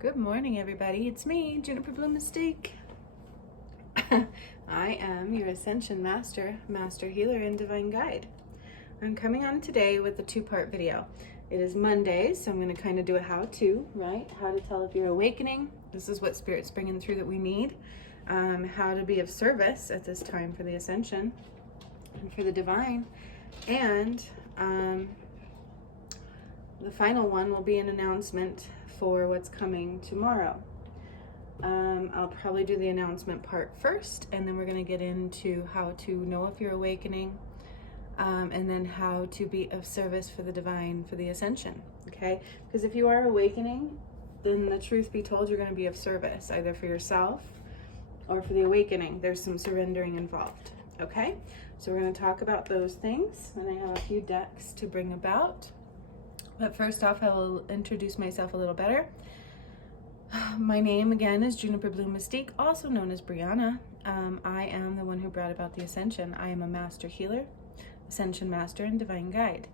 Good morning, everybody. It's me, Juniper Bloom Mystique. I am your Ascension Master, Master Healer, and Divine Guide. I'm coming on today with a two-part video. It is Monday, so I'm going to kind of do a how-to, right? How to tell if you're awakening. This is what Spirit's bringing through that we need. How to be of service at this time for the Ascension and for the Divine. And the final one will be an announcement for what's coming tomorrow. I'll probably do the announcement part first, and then we're going to get into how to know if you're awakening, and then how to be of service for the Divine, for the Ascension, okay? Because if you are awakening, then the truth be told, you're going to be of service, either for yourself or for the awakening. There's some surrendering involved, okay? So we're going to talk about those things, and I have a few decks to bring about. But first off, I will introduce myself a little better. My name again is Juniper Bloom Mystique, also known as Brianna. I am the one who brought about the Ascension. I am a Master Healer, Ascension Master, and Divine Guide.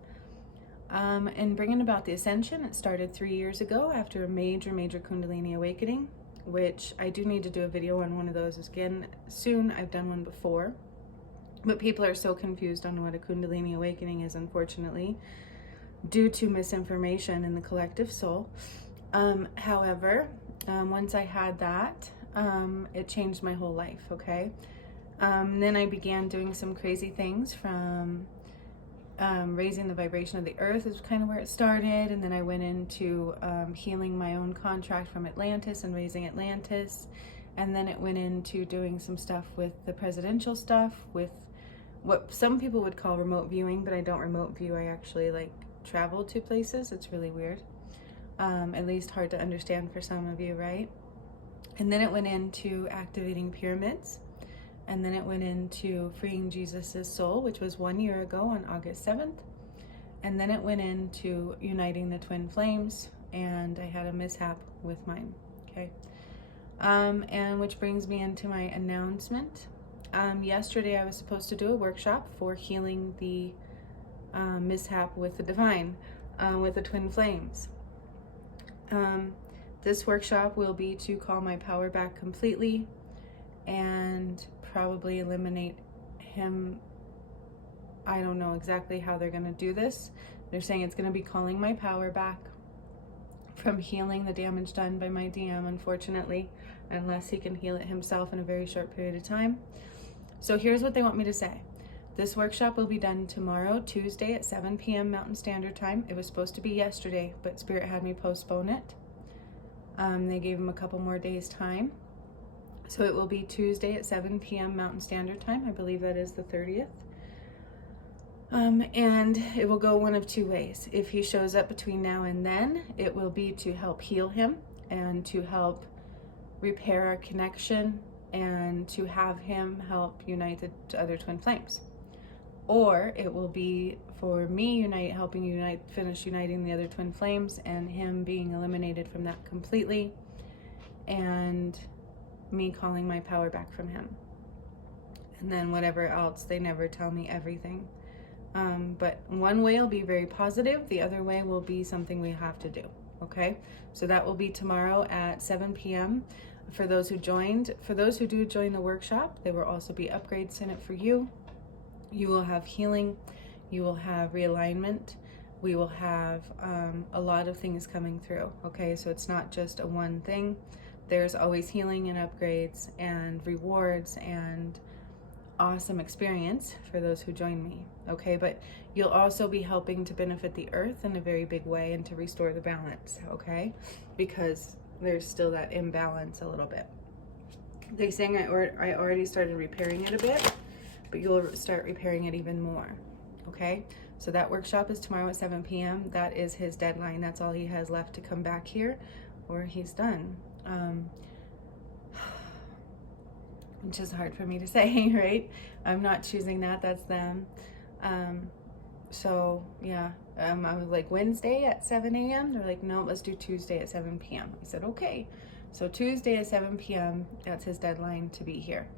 In bringing about the Ascension, it started 3 years ago after a major Kundalini awakening, which I do need to do a video on one of those again soon. I've done one before, but people are so confused on what a Kundalini awakening is, unfortunately, due to misinformation in the collective soul. However, once I had that, it changed my whole life, okay? Then I began doing some crazy things, from raising the vibration of the earth is kind of where it started, and then I went into healing my own contract from Atlantis and raising Atlantis, and then it went into doing some stuff with the presidential stuff, with what some people would call remote viewing, but I don't remote view. I actually travel to places. It's really weird, at least hard to understand for some of you, right? And then it went into activating pyramids, and then it went into freeing Jesus's soul, which was 1 year ago on August 7th, and then it went into uniting the twin flames, and I had a mishap with mine, okay? And which brings me into my announcement. Yesterday I was supposed to do a workshop for healing the mishap with the Divine, with the twin flames. This workshop will be to call my power back completely and probably eliminate him. I don't know exactly how they're going to do this. They're saying it's going to be calling my power back from healing the damage done by my DM, unfortunately, unless he can heal it himself in a very short period of time. So here's what they want me to say. This workshop will be done tomorrow, Tuesday at 7 p.m. Mountain Standard Time. It was supposed to be yesterday, but Spirit had me postpone it. They gave him a couple more days time. So it will be Tuesday at 7 p.m. Mountain Standard Time. I believe that is the 30th. And it will go one of two ways. If he shows up between now and then, it will be to help heal him and to help repair our connection and to have him help unite the other twin flames. Or it will be for me helping finish uniting the other twin flames and him being eliminated from that completely, and me calling my power back from him. And then whatever else, they never tell me everything. But one way will be very positive, the other way will be something we have to do, okay? So that will be tomorrow at 7 p.m. For those who joined. For those who do join the workshop, there will also be upgrades in it for you. You will have healing, you will have realignment, we will have a lot of things coming through, okay? So it's not just a one thing. There's always healing and upgrades and rewards and awesome experience for those who join me, okay? But you'll also be helping to benefit the earth in a very big way and to restore the balance, okay? Because there's still that imbalance a little bit. They're saying I already started repairing it a bit, but you'll start repairing it even more, okay? So that workshop is tomorrow at 7 p.m. That is his deadline. That's all he has left to come back here, or he's done. Which is hard for me to say, right? I'm not choosing that, that's them. So yeah, I was like, Wednesday at 7 a.m. They're like, no, let's do Tuesday at 7 p.m. I said, okay. So Tuesday at 7 p.m., that's his deadline to be here.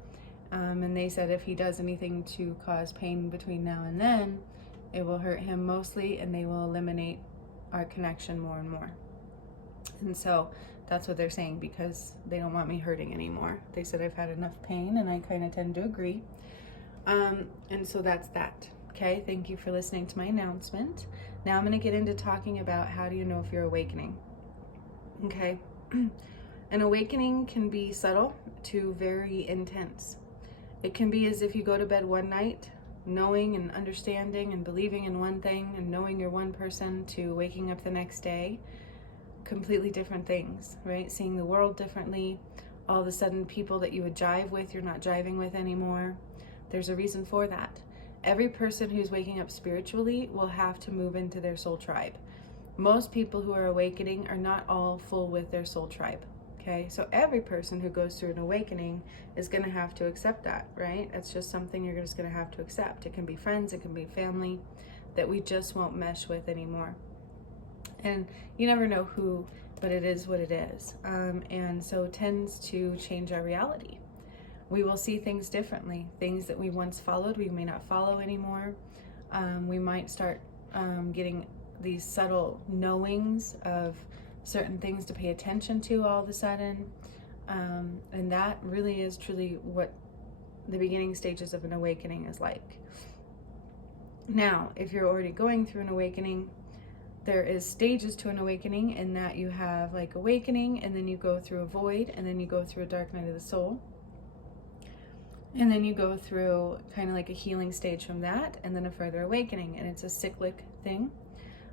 And they said if he does anything to cause pain between now and then, it will hurt him mostly, and they will eliminate our connection more and more. And so that's what they're saying, because they don't want me hurting anymore. They said I've had enough pain, and I kind of tend to agree. And so that's that. Okay, thank you for listening to my announcement. Now I'm going to get into talking about how do you know if you're awakening. Okay, an awakening can be subtle to very intense. It can be as if you go to bed one night knowing and understanding and believing in one thing and knowing you're one person, to waking up the next day, completely different things, right? Seeing the world differently. All of a sudden, people that you would jive with, you're not jiving with anymore. There's a reason for that. Every person who's waking up spiritually will have to move into their soul tribe. Most people who are awakening are not all full with their soul tribe. Okay, so every person who goes through an awakening is going to have to accept that, right? It's just something you're just going to have to accept. It can be friends, it can be family that we just won't mesh with anymore. And you never know who, but it is what it is. And so it tends to change our reality. We will see things differently. Things that we once followed, we may not follow anymore. We might start getting these subtle knowings of certain things to pay attention to all of a sudden. And that really is truly what the beginning stages of an awakening is like. Now, if you're already going through an awakening, there is stages to an awakening, in that you have like awakening, and then you go through a void, and then you go through a dark night of the soul. And then you go through kind of like a healing stage from that, and then a further awakening, and it's a cyclic thing.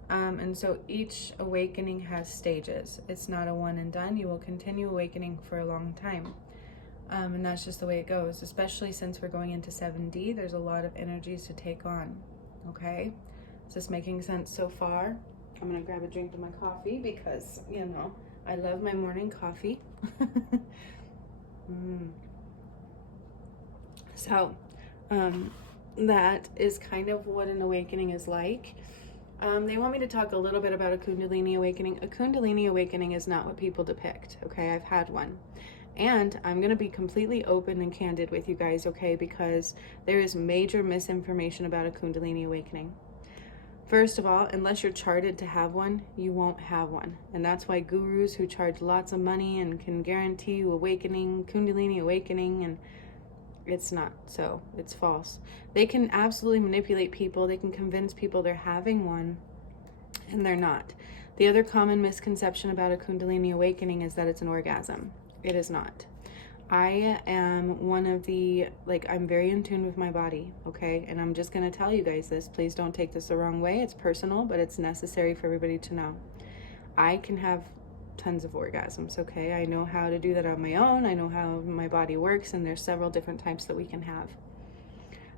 And so each awakening has stages. It's not a one and done. You will continue awakening for a long time. And that's just the way it goes, especially since we're going into 7D. There's a lot of energies to take on. Okay? Is this making sense so far? I'm going to grab a drink of my coffee because, you know, I love my morning coffee. So, that is kind of what an awakening is like. They want me to talk a little bit about a Kundalini awakening. A Kundalini awakening is not what people depict, okay? I've had one. And I'm going to be completely open and candid with you guys, okay? Because there is major misinformation about a Kundalini awakening. First of all, unless you're charted to have one, you won't have one. And that's why gurus who charge lots of money and can guarantee you awakening, Kundalini awakening, and it's not so. It's false. They can absolutely manipulate people. They can convince people they're having one, and they're not. The other common misconception about a Kundalini awakening is that it's an orgasm. It is not. I am one of the, I'm very in tune with my body, okay? And I'm just going to tell you guys this. Please don't take this the wrong way. It's personal, but it's necessary for everybody to know. I can have tons of orgasms, okay? I know how to do that on my own. I know how my body works, and there's several different types that we can have.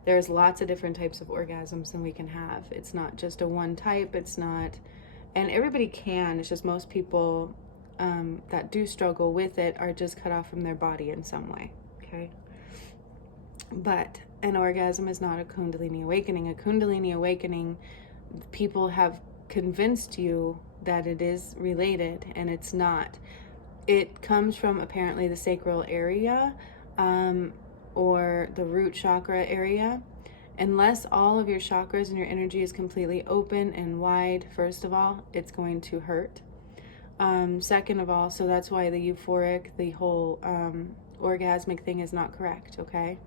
There's lots of different types of orgasms than we can have. It's not just a one type. It's not, and everybody can. It's just most people that do struggle with it are just cut off from their body in some way, okay? But an orgasm is not a Kundalini awakening. A Kundalini awakening, people have convinced you that it is related, and it's not. It comes from apparently the sacral area or the root chakra area. Unless all of your chakras and your energy is completely open and wide, first of all, it's going to hurt. Second of all, so that's why the euphoric, the whole orgasmic thing is not correct, okay?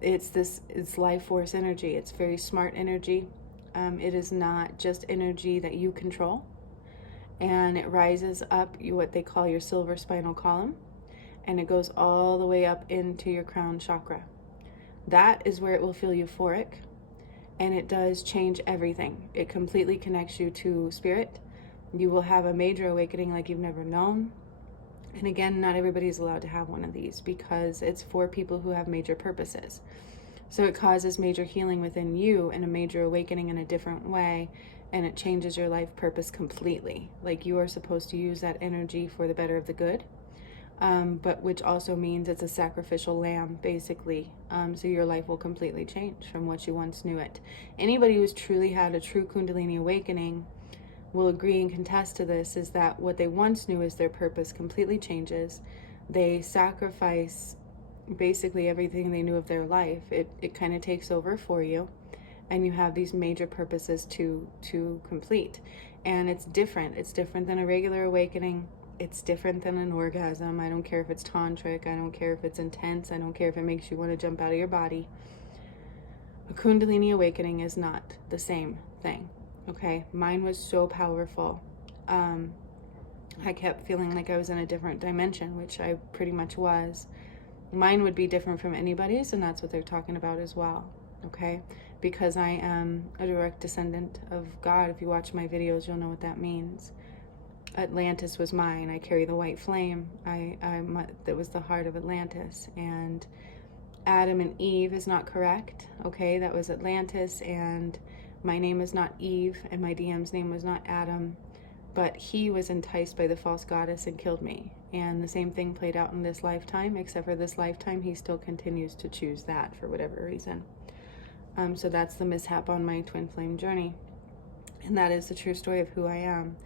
It's life force energy. It's very smart energy. It is not just energy that you control. And it rises up what they call your silver spinal column, and it goes all the way up into your crown chakra. That is where it will feel euphoric, and it does change everything. It completely connects you to spirit. You will have a major awakening like you've never known. And again, not everybody is allowed to have one of these because it's for people who have major purposes. So it causes major healing within you and a major awakening in a different way, and it changes your life purpose completely. Like, you are supposed to use that energy for the better of the good, but which also means it's a sacrificial lamb, basically. So your life will completely change from what you once knew it. Anybody who's truly had a true Kundalini awakening will agree and contest to this, is that what they once knew as their purpose completely changes. They sacrifice basically everything they knew of their life. It kind of takes over for you, and you have these major purposes to complete. And it's different. It's different than a regular awakening. It's different than an orgasm. I don't care if it's tantric. I don't care if it's intense. I don't care if it makes you want to jump out of your body. A Kundalini awakening is not the same thing, okay? Mine was so powerful. I kept feeling like I was in a different dimension, which I pretty much was. Mine would be different from anybody's, and that's what they're talking about as well, okay? Because I am a direct descendant of God. If you watch my videos, you'll know what that means. Atlantis was mine. I carry the white flame. That was the heart of Atlantis. And Adam and Eve is not correct, okay? That was Atlantis, and my name is not Eve, and my DM's name was not Adam, but he was enticed by the false goddess and killed me. And the same thing played out in this lifetime, except for this lifetime, he still continues to choose that for whatever reason. So that's the mishap on my twin flame journey. And that is the true story of who I am.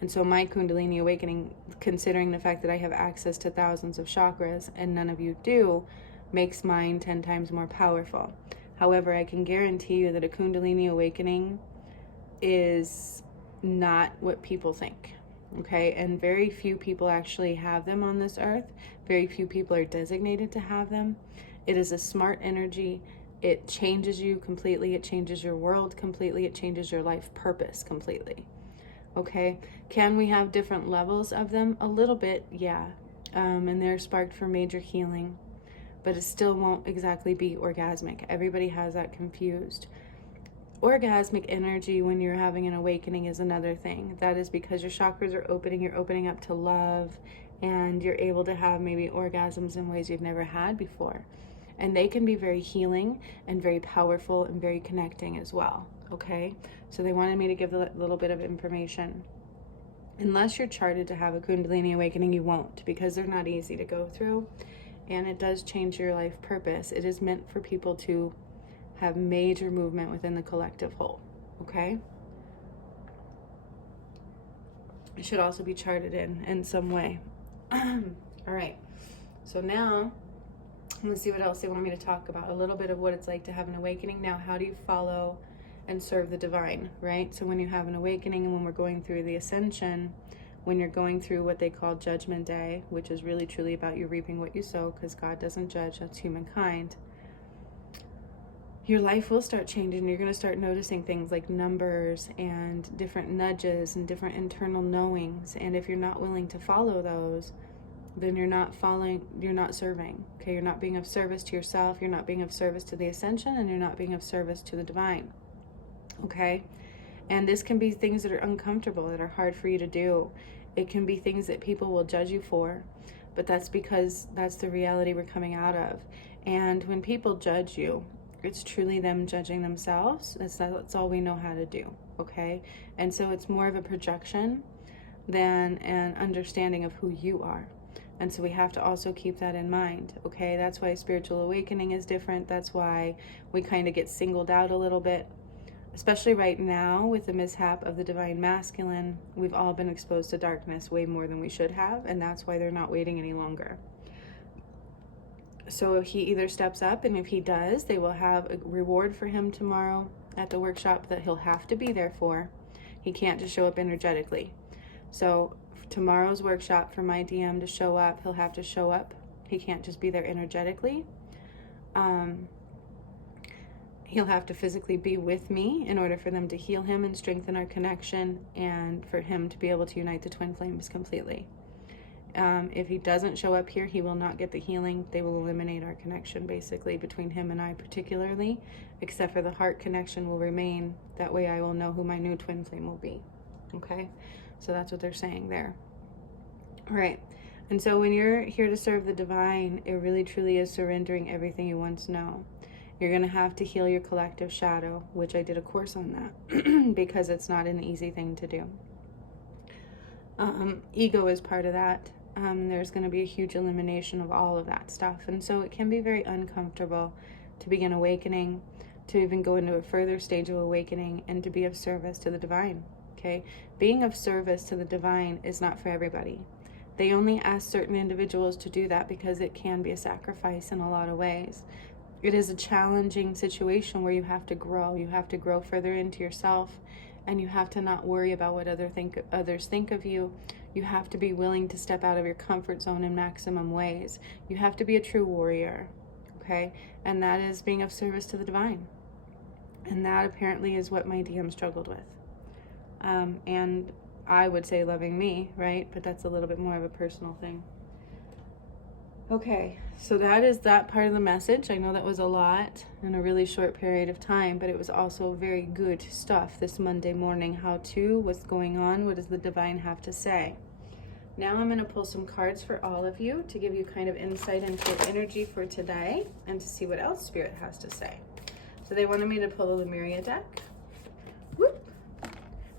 And so my Kundalini awakening, considering the fact that I have access to thousands of chakras and none of you do, makes mine 10 times more powerful. However, I can guarantee you that a Kundalini awakening is not what people think, okay? And very few people actually have them on this earth. Very few people are designated to have them. It is a smart energy. It changes you completely. It changes your world completely. It changes your life purpose completely, okay? Can we have different levels of them? A little bit, yeah. And they're sparked for major healing, but it still won't exactly be orgasmic. Everybody has that confused. Orgasmic energy when you're having an awakening is another thing. That is because your chakras are opening, you're opening up to love, and you're able to have maybe orgasms in ways you've never had before. And they can be very healing and very powerful and very connecting as well, okay? So they wanted me to give a little bit of information. Unless you're charted to have a Kundalini awakening, you won't, because they're not easy to go through. And it does change your life purpose. It is meant for people to have major movement within the collective whole, okay? It should also be charted in some way. All right, so now let's see what else they want me to talk about. A little bit of what it's like to have an awakening. Now, how do you follow and serve the divine, right? So when you have an awakening and when we're going through the ascension, when you're going through what they call Judgment Day, which is really truly about you reaping what you sow, because God doesn't judge, that's humankind, your life will start changing. You're going to start noticing things like numbers and different nudges and different internal knowings. And if you're not willing to follow those, then you're not serving, okay? You're not being of service to yourself, you're not being of service to the ascension, and you're not being of service to the divine, okay? And this can be things that are uncomfortable, that are hard for you to do. It can be things that people will judge you for, but that's because that's the reality we're coming out of. And when people judge you, it's truly them judging themselves. That's all we know how to do, okay? And so it's more of a projection than an understanding of who you are. And so we have to also keep that in mind, okay? That's why spiritual awakening is different. That's why we kind of get singled out a little bit, especially right now with the mishap of the divine masculine. We've all been exposed to darkness way more than we should have, and that's why they're not waiting any longer. So he either steps up, and if he does, they will have a reward for him tomorrow at the workshop that he'll have to be there for. He can't just show up energetically. So tomorrow's workshop, for my DM to show up, he'll have to show up. He can't just be there energetically. He'll have to physically be with me in order for them to heal him and strengthen our connection, and for him to be able to unite the twin flames completely. If he doesn't show up here, he will not get the healing. They will eliminate our connection, basically, between him and I particularly, except for the heart connection will remain. That way I will know who my new twin flame will be, okay? So that's what they're saying there. All right, and so when you're here to serve the divine, it really truly is surrendering everything you once know. You're going to have to heal your collective shadow, which I did a course on that, because it's not an easy thing to do. Ego is part of that. There's going to be a huge elimination of all of that stuff. And so it can be very uncomfortable to begin awakening, to even go into a further stage of awakening, and to be of service to the divine, okay? Being of service to the divine is not for everybody. They only ask certain individuals to do that because it can be a sacrifice in a lot of ways. It is a challenging situation where you have to grow. You have to grow further into yourself, and you have to not worry about what others think of you. You have to be willing to step out of your comfort zone in maximum ways. You have to be a true warrior, okay? And that is being of service to the divine. And that apparently is what my DM struggled with. And I would say loving me, right? But that's a little bit more of a personal thing. Okay, so that is that part of the message. I know that was a lot in a really short period of time, but it was also very good stuff this Monday morning. How to, what's going on, what does the divine have to say? Now I'm going to pull some cards for all of you to give you kind of insight into your energy for today and to see what else Spirit has to say. So they wanted me to pull the Lemuria deck. Whoop.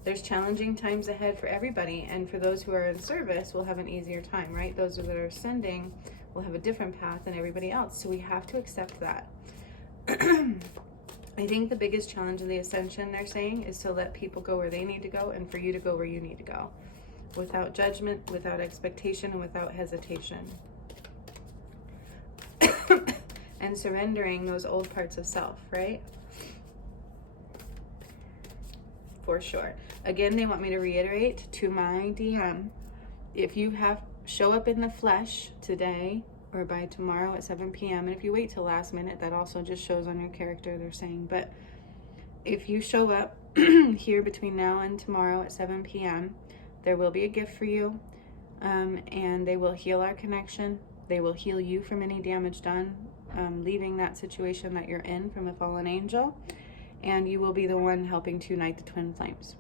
There's challenging times ahead for everybody, and for those who are in service will have an easier time, right? Those that are ascending will have a different path than everybody else, so we have to accept that. I think the biggest challenge of the ascension, they're saying, is to let people go where they need to go and for you to go where you need to go, without judgment, without expectation, and without hesitation. And surrendering those old parts of self, right? For sure. Again, they want me to reiterate to my DM, if you show up in the flesh today or by tomorrow at 7 p.m. And if you wait till last minute, that also just shows on your character, they're saying. But if you show up here between now and tomorrow at 7 p.m., there will be a gift for you, and they will heal our connection. They will heal you from any damage done, leaving that situation that you're in from a fallen angel, and you will be the one helping to unite the twin flames.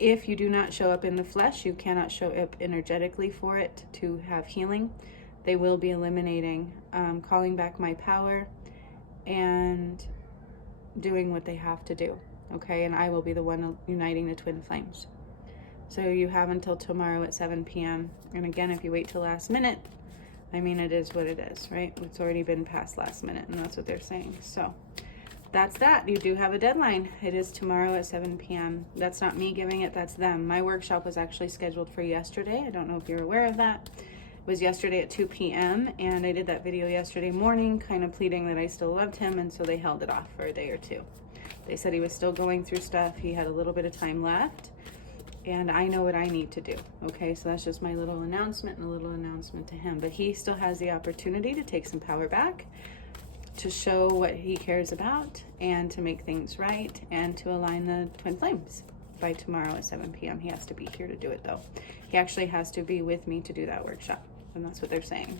If you do not show up in the flesh, you cannot show up energetically for it to have healing. They will be eliminating, calling back my power, and doing what they have to do, okay? And I will be the one uniting the twin flames. So you have until tomorrow at 7 p.m. And again, if you wait till last minute, I mean, it is what it is, right? It's already been past last minute, and that's what they're saying. So that's that. You do have a deadline. It is tomorrow at 7 p.m. That's not me giving it, that's them. My workshop was actually scheduled for yesterday. I don't know if you're aware of that. It was yesterday at 2 p.m. and I did that video yesterday morning, kind of pleading that I still loved him, and so they held it off for a day or two. They said he was still going through stuff. He had a little bit of time left, and I know what I need to do. Okay, so that's just my little announcement and a little announcement to him. But he still has the opportunity to take some power back, to show what he cares about, and to make things right, and to align the twin flames by tomorrow at 7 p.m. He has to be here to do it, though. He actually has to be with me to do that workshop, and that's what they're saying.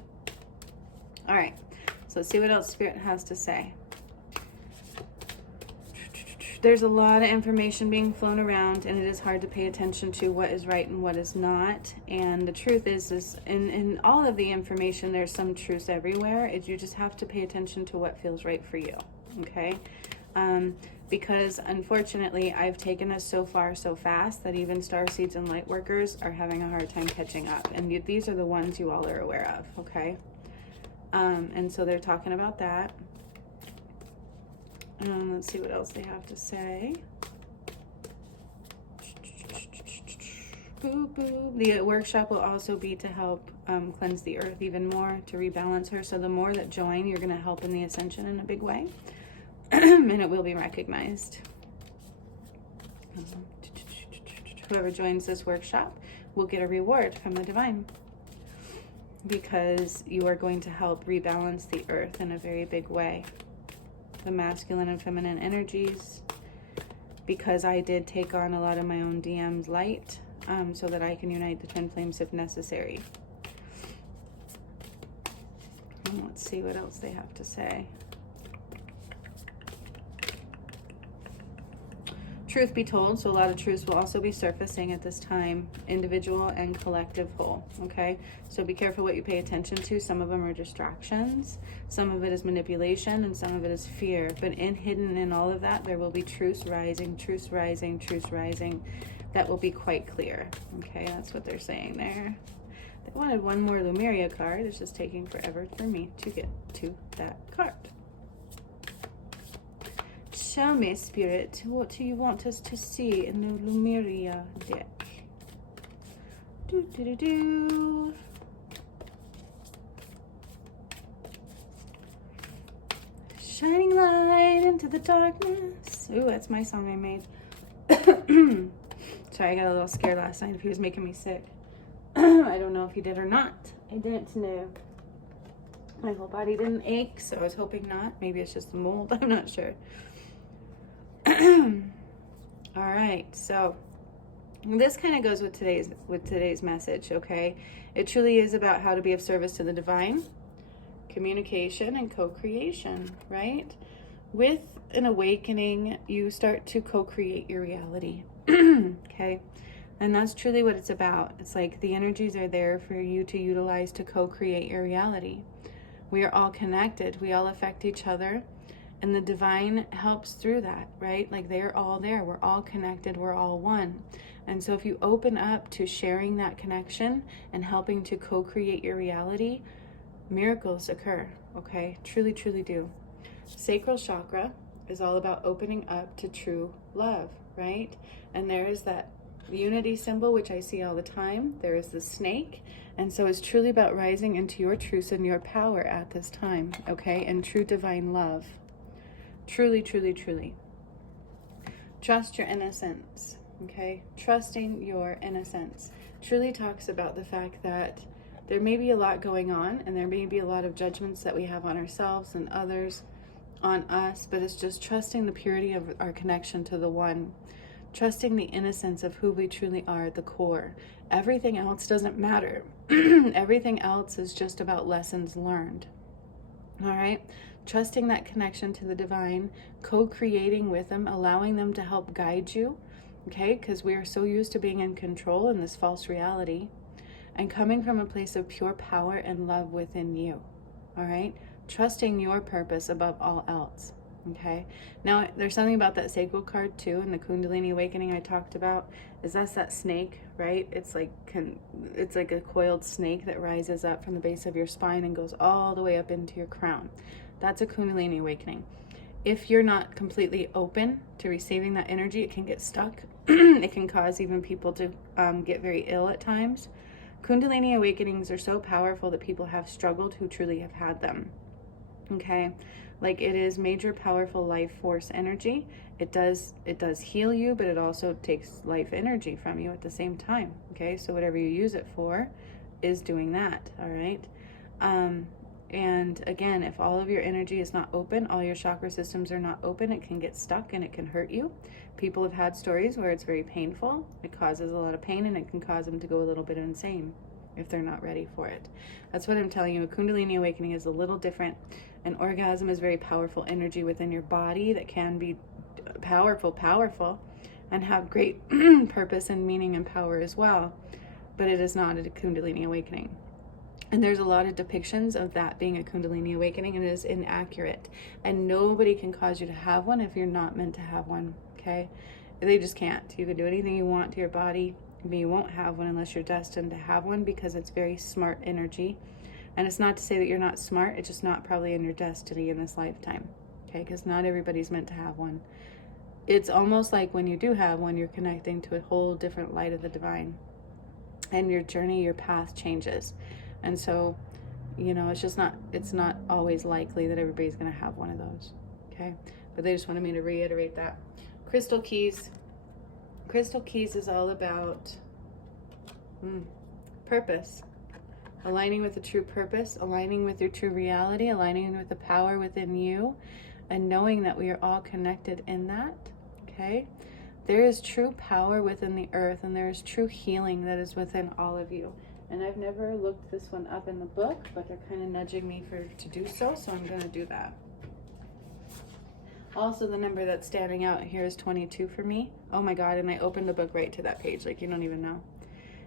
All right, so let's see what else Spirit has to say. There's a lot of information being flown around, and it is hard to pay attention to what is right and what is not. And the truth is in all of the information, there's some truths everywhere. You just have to pay attention to what feels right for you, okay? Because unfortunately, I've taken us so far so fast that even starseeds and light workers are having a hard time catching up. And these are the ones you all are aware of, okay? And so they're talking about that. Let's see what else they have to say. Boo, boo. The workshop will also be to help cleanse the earth even more, to rebalance her. So the more that join, you're going to help in the ascension in a big way. And it will be recognized. Whoever joins this workshop will get a reward from the divine, because you are going to help rebalance the earth in a very big way. The masculine and feminine energies, because I did take on a lot of my own DM's light, so that I can unite the twin flames if necessary. And let's see what else they have to say. Truth be told, so a lot of truths will also be surfacing at this time, individual and collective whole, okay? So be careful what you pay attention to. Some of them are distractions, some of it is manipulation, and some of it is fear. But hidden in all of that, there will be truths rising, truths rising, truths rising. That will be quite clear, okay? That's what they're saying there. They wanted one more Lemuria card. It's just taking forever for me to get to that card. Show me, Spirit, what do you want us to see in the Lemuria deck? Do, do, do, do. Shining light into the darkness. Ooh, that's my song I made. Sorry, I got a little scared last night if he was making me sick. I don't know if you did or not. I didn't know. My whole body didn't ache, so I was hoping not. Maybe it's just the mold. I'm not sure. All right, so this kind of goes with today's message, okay? It truly is about how to be of service to the divine, communication, and co-creation, right? With an awakening, you start to co-create your reality, okay? And that's truly what it's about. It's like the energies are there for you to utilize to co-create your reality. We are all connected. We all affect each other. And the divine helps through that, right? Like they're all there. We're all connected. We're all one. And so if you open up to sharing that connection and helping to co-create your reality, miracles occur, okay? Truly, truly do. Sacral chakra is all about opening up to true love, right? And there is that unity symbol, which I see all the time. There is the snake. And so it's truly about rising into your truth and your power at this time, okay? And true divine love. Truly, truly, truly. Trust your innocence, okay? Trusting your innocence truly talks about the fact that there may be a lot going on, and there may be a lot of judgments that we have on ourselves and others on us, but it's just trusting the purity of our connection to the one. Trusting the innocence of who we truly are at the core. Everything else doesn't matter. Everything else is just about lessons learned. All right? Trusting that connection to the divine, co-creating with them, allowing them to help guide you, okay? Because we are so used to being in control in this false reality, and coming from a place of pure power and love within you, all right? Trusting your purpose above all else, okay? Now, there's something about that sacral card too, and the Kundalini awakening I talked about, is that's that snake, right? It's like a coiled snake that rises up from the base of your spine and goes all the way up into your crown. That's a Kundalini awakening. If you're not completely open to receiving that energy, it can get stuck. It can cause even people to get very ill at times. Kundalini awakenings are so powerful that people have struggled who truly have had them. Okay, like it is major powerful life force energy. It does heal you, but it also takes life energy from you at the same time. Okay, so whatever you use it for is doing that. All right. And again, if all of your energy is not open, all your chakra systems are not open, it can get stuck and it can hurt you. People have had stories where it's very painful. It causes a lot of pain, and it can cause them to go a little bit insane if they're not ready for it. That's what I'm telling you. A Kundalini awakening is a little different. An orgasm is very powerful energy within your body that can be powerful, and have great purpose and meaning and power as well. But it is not a Kundalini awakening. And there's a lot of depictions of that being a Kundalini awakening, and it is inaccurate. And nobody can cause you to have one if you're not meant to have one, okay? They just can't. You can do anything you want to your body, but you won't have one unless you're destined to have one, because it's very smart energy. And it's not to say that you're not smart, it's just not probably in your destiny in this lifetime, okay? Because not everybody's meant to have one. It's almost like when you do have one, you're connecting to a whole different light of the divine. And your journey, your path changes. And so, you know, it's not always likely that everybody's going to have one of those, okay? But they just wanted me to reiterate that. Crystal keys. Crystal keys is all about purpose. Aligning with the true purpose, aligning with your true reality, aligning with the power within you, and knowing that we are all connected in that, okay? There is true power within the earth, and there is true healing that is within all of you. And I've never looked this one up in the book, but they're kind of nudging me to do so I'm going to do that. Also, the number that's standing out here is 22 for me. Oh my God, and I opened the book right to that page, like you don't even know.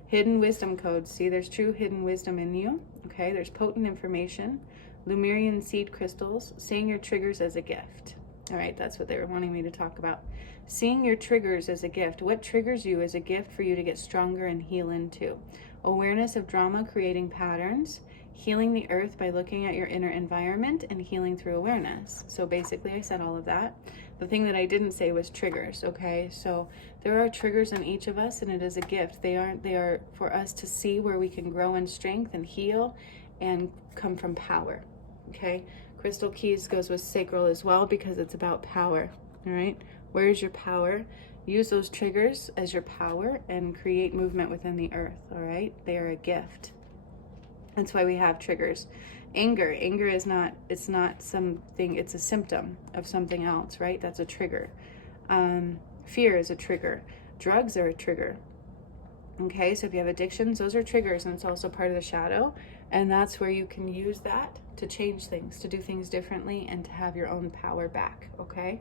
Hidden wisdom codes. See, there's true hidden wisdom in you, okay? There's potent information. Lemurian seed crystals. Seeing your triggers as a gift. All right, that's what they were wanting me to talk about. Seeing your triggers as a gift. What triggers you is a gift for you to get stronger and heal into. Awareness of drama creating patterns, healing the earth by looking at your inner environment, and healing through awareness. So basically I said all of that. The thing that I didn't say was triggers, okay? So there are triggers in each of us, and it is a gift. They are for us to see where we can grow in strength and heal and come from power, okay? Crystal keys goes with sacral as well, because it's about power, all right? Where is your power? Use those triggers as your power and create movement within the earth, all right? They are a gift. That's why we have triggers. Anger is not, it's not something, it's a symptom of something else, right? That's a trigger. Fear is a trigger. Drugs are a trigger. Okay, so if you have addictions, those are triggers, and it's also part of the shadow. And that's where you can use that to change things, to do things differently, and to have your own power back, okay?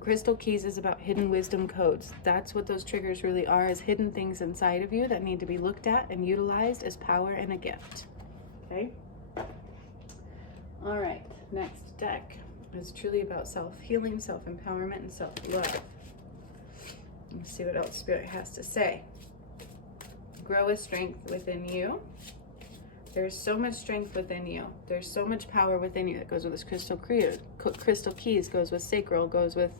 Crystal keys is about hidden wisdom codes. That's what those triggers really are, is hidden things inside of you that need to be looked at and utilized as power and a gift. Okay? All right, next deck is truly about self-healing, self-empowerment, and self-love. Let's see what else Spirit has to say. Grow a strength within you. There's so much strength within you. There's so much power within you that goes with this crystal keys, goes with sacral, goes with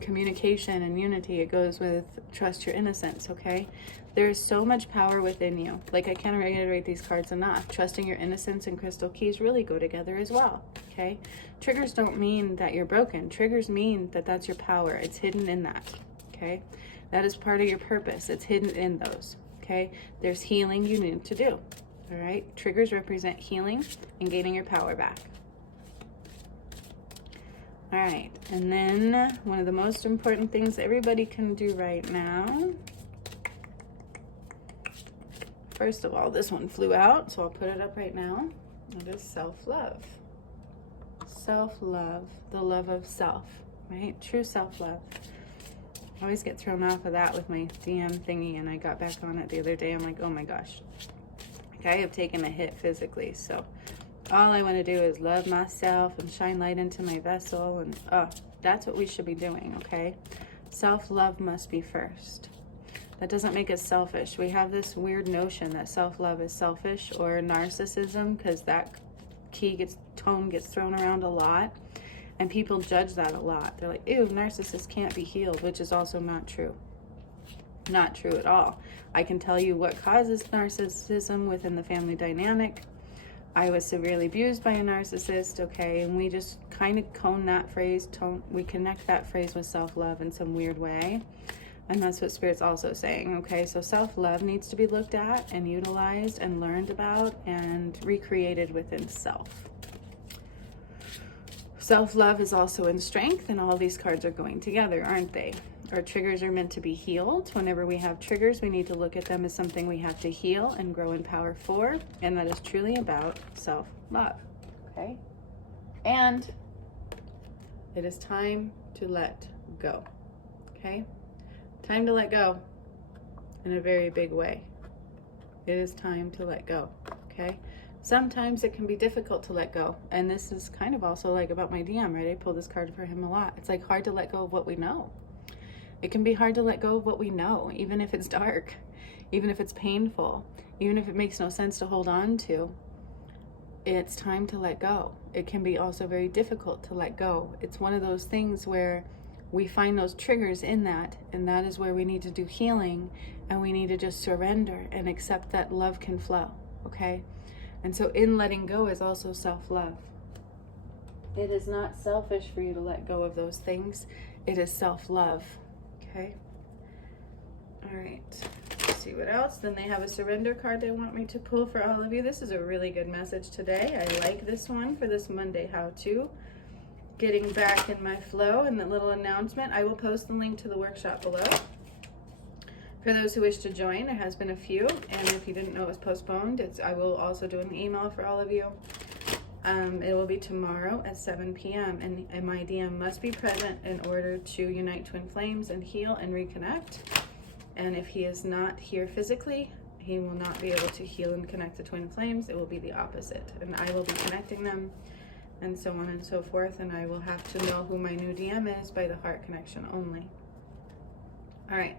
communication and unity. It goes with trust your innocence, okay? There's so much power within you. Like, I can't reiterate these cards enough. Trusting your innocence and crystal keys really go together as well, okay? Triggers don't mean that you're broken. Triggers mean that that's your power. It's hidden in that, okay? That is part of your purpose. It's hidden in those, okay? There's healing you need to do. All right, triggers represent healing and gaining your power back. All right, and then one of the most important things everybody can do right now. First of all, this one flew out, so I'll put it up right now. It is self-love. Self-love, the love of self, right? True self-love. I always get thrown off of that with my DM thingy, and I got back on it the other day. I'm like, oh my gosh. I have taken a hit physically, so all I want to do is love myself and shine light into my vessel, and that's what we should be doing, okay? Self-love must be first. That doesn't make us selfish. We have this weird notion that self-love is selfish or narcissism, because that tone gets thrown around a lot, and people judge that a lot. They're like, ew, narcissists can't be healed, which is also not true. Not true at all. I can tell you what causes narcissism within the family dynamic. I was severely abused by a narcissist, okay, and we just kind of we connect that phrase with self-love in some weird way, and that's what Spirit's also saying, okay? So self-love needs to be looked at and utilized and learned about and recreated within self. Self-love is also in strength, and all of these cards are going together, aren't they? Our triggers are meant to be healed. Whenever we have triggers, we need to look at them as something we have to heal and grow in power for, and that is truly about self-love, okay? And it is time to let go, okay? Time to let go in a very big way. It is time to let go, okay? Sometimes it can be difficult to let go, and this is kind of also like about my DM, right? I pull this card for him a lot. It's like hard to let go of what we know. It can be hard to let go of what we know, even if it's dark, even if it's painful, even if it makes no sense to hold on to. It's time to let go. It can be also very difficult to let go. It's one of those things where we find those triggers in that, and that is where we need to do healing, and we need to just surrender and accept that love can flow, okay? And so in letting go is also self-love. It is not selfish for you to let go of those things. It is self-love. Okay. All right. Let's see what else. Then they have a surrender card they want me to pull for all of you. This is a really good message today. I like this one for this Monday how-to. Getting back in my flow, and the little announcement. I will post the link to the workshop below. For those who wish to join, there has been a few, and if you didn't know it was postponed, I will also do an email for all of you. It will be tomorrow at 7 p.m. and my DM must be present in order to unite twin flames and heal and reconnect. And if he is not here physically, he will not be able to heal and connect the twin flames. It will be the opposite, and I will be connecting them, and so on and so forth. And I will have to know who my new DM is by the heart connection only. All right.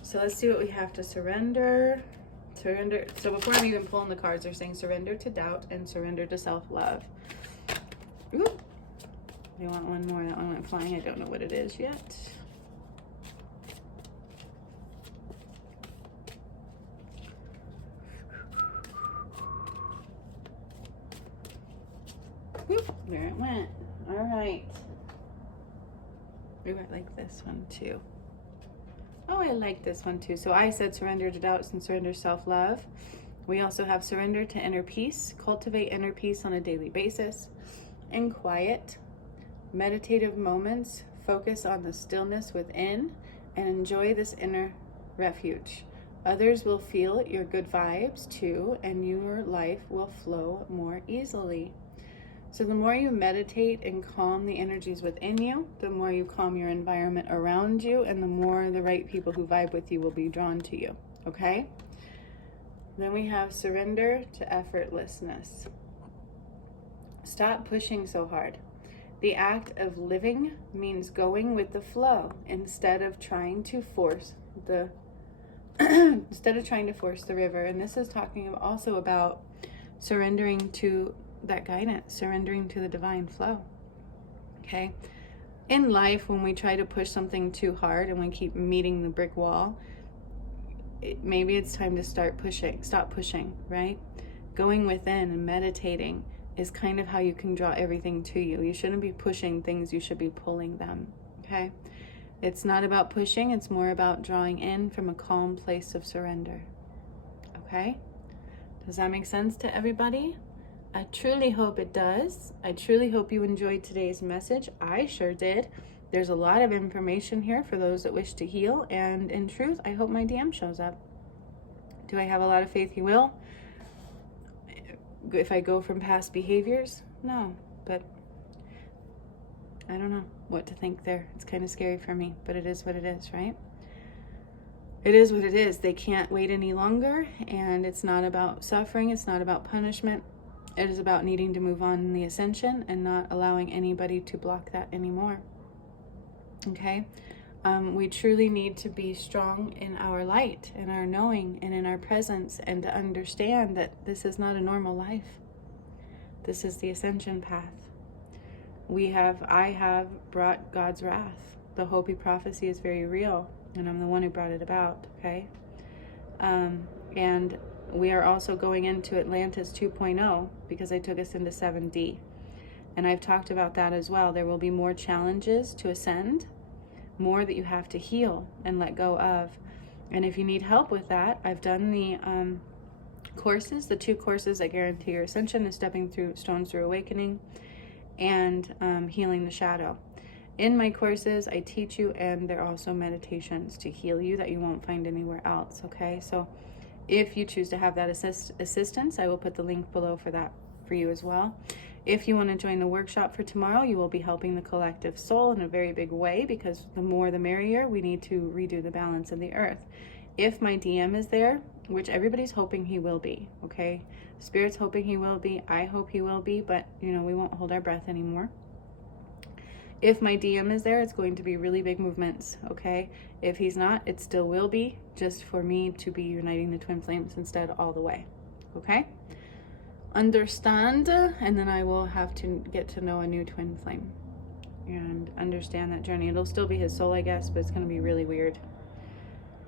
So let's see what we have to surrender. Surrender. So before I'm even pulling the cards, they're saying surrender to doubt and surrender to self-love. Ooh. I want one more. That one went flying. I don't know what it is yet. Whoop, there it went. All right. Ooh, I like this one too. Oh, I like this one too. So I said surrender to doubts and surrender self-love. We also have surrender to inner peace. Cultivate inner peace on a daily basis. In quiet, meditative moments, focus on the stillness within and enjoy this inner refuge. Others will feel your good vibes too, and your life will flow more easily. So the more you meditate and calm the energies within you, the more you calm your environment around you, and the more the right people who vibe with you will be drawn to you, okay? Then we have surrender to effortlessness. Stop pushing so hard. The act of living means going with the flow instead of trying to force the river. And this is talking also about surrendering to that guidance, surrendering to the divine flow. Okay? In life, when we try to push something too hard and we keep meeting the brick wall, maybe it's time to stop pushing, right? Going within and meditating is kind of how you can draw everything to you. You shouldn't be pushing things, you should be pulling them, okay? It's not about pushing, it's more about drawing in from a calm place of surrender, okay? Does that make sense to everybody? I truly hope it does. I truly hope you enjoyed today's message. I sure did. There's a lot of information here for those that wish to heal, and in truth, I hope my DM shows up. Do I have a lot of faith he will? If I go from past behaviors? No, but I don't know what to think there. It's kind of scary for me, but it is what it is, right? It is what it is. They can't wait any longer, and it's not about suffering. It's not about punishment. It is about needing to move on in the ascension and not allowing anybody to block that anymore. Okay? We truly need to be strong in our light, in our knowing, and in our presence, and to understand that this is not a normal life. This is the ascension path. I have brought God's wrath. The Hopi prophecy is very real, and I'm the one who brought it about, okay? And we are also going into Atlantis 2.0 because I took us into 7D. And I've talked about that as well. There will be more challenges to ascend, more that you have to heal and let go of. And if you need help with that, I've done the courses, the 2 courses that guarantee your ascension, is Stepping Through Stones Through Awakening and Healing the Shadow. In my courses, I teach you, and they're also meditations to heal you that you won't find anywhere else, okay? So if you choose to have that assistance, I will put the link below for that for you as well. If you want to join the workshop for tomorrow, you will be helping the collective soul in a very big way, because the more the merrier. We need to redo the balance of the earth. If my DM is there, which everybody's hoping he will be, okay? Spirit's hoping he will be. I hope he will be, but, we won't hold our breath anymore. If my DM is there, it's going to be really big movements, okay? If he's not, it still will be, just for me to be uniting the twin flames instead all the way, okay? Understand, and then I will have to get to know a new twin flame and understand that journey. It'll still be his soul, I guess, but it's going to be really weird.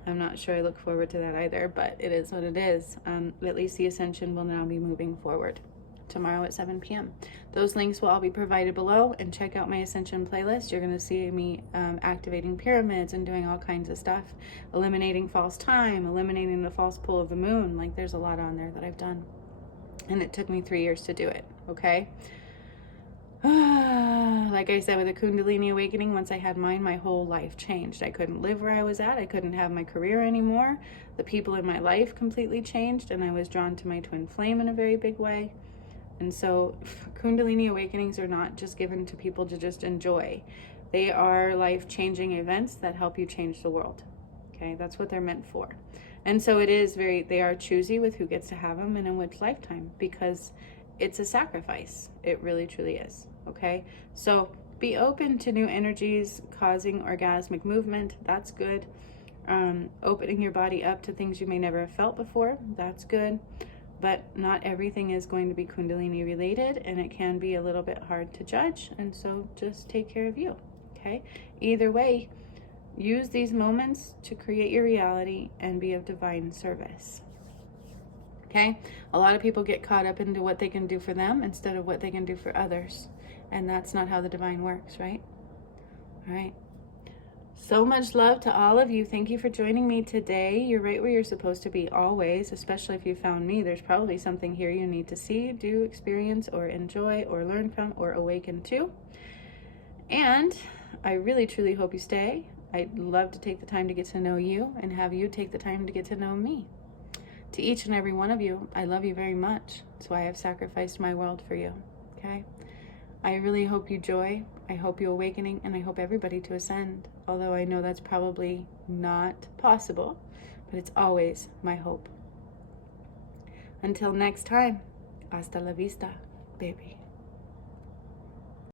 I'm not sure I look forward to that either, but it is what it is. At least the ascension will now be moving forward tomorrow at 7 p.m. Those links will all be provided below, and check out my ascension playlist. You're going to see me activating pyramids and doing all kinds of stuff, eliminating false time, eliminating the false pull of the moon. Like, there's a lot on there that I've done, and it took me 3 years to do it, okay? Like I said, with the Kundalini awakening, once I had mine, my whole life changed. I couldn't live where I was at. I couldn't have my career anymore. The people in my life completely changed, and I was drawn to my twin flame in a very big way. And so Kundalini awakenings are not just given to people to just enjoy. They are life-changing events that help you change the world. Okay, that's what they're meant for. And so they are choosy with who gets to have them and in which lifetime, because it's a sacrifice. It really, truly is. Okay, so be open to new energies causing orgasmic movement. That's good. Opening your body up to things you may never have felt before. That's good. But not everything is going to be Kundalini related, and it can be a little bit hard to judge. And so just take care of you. Okay, either way, use these moments to create your reality and be of divine service. Okay, a lot of people get caught up into what they can do for them instead of what they can do for others. And that's not how the divine works, right? All right. So much love to all of you. Thank you for joining me today. You're right where you're supposed to be always, especially if you found me. There's probably something here you need to see, do, experience, or enjoy, or learn from, or awaken to. And I really, truly hope you stay. I'd love to take the time to get to know you and have you take the time to get to know me. To each and every one of you, I love you very much. That's why I've sacrificed my world for you, okay? I really hope you joy. I hope you awakening, and I hope everybody to ascend. Although I know that's probably not possible, but it's always my hope. Until next time, hasta la vista, baby.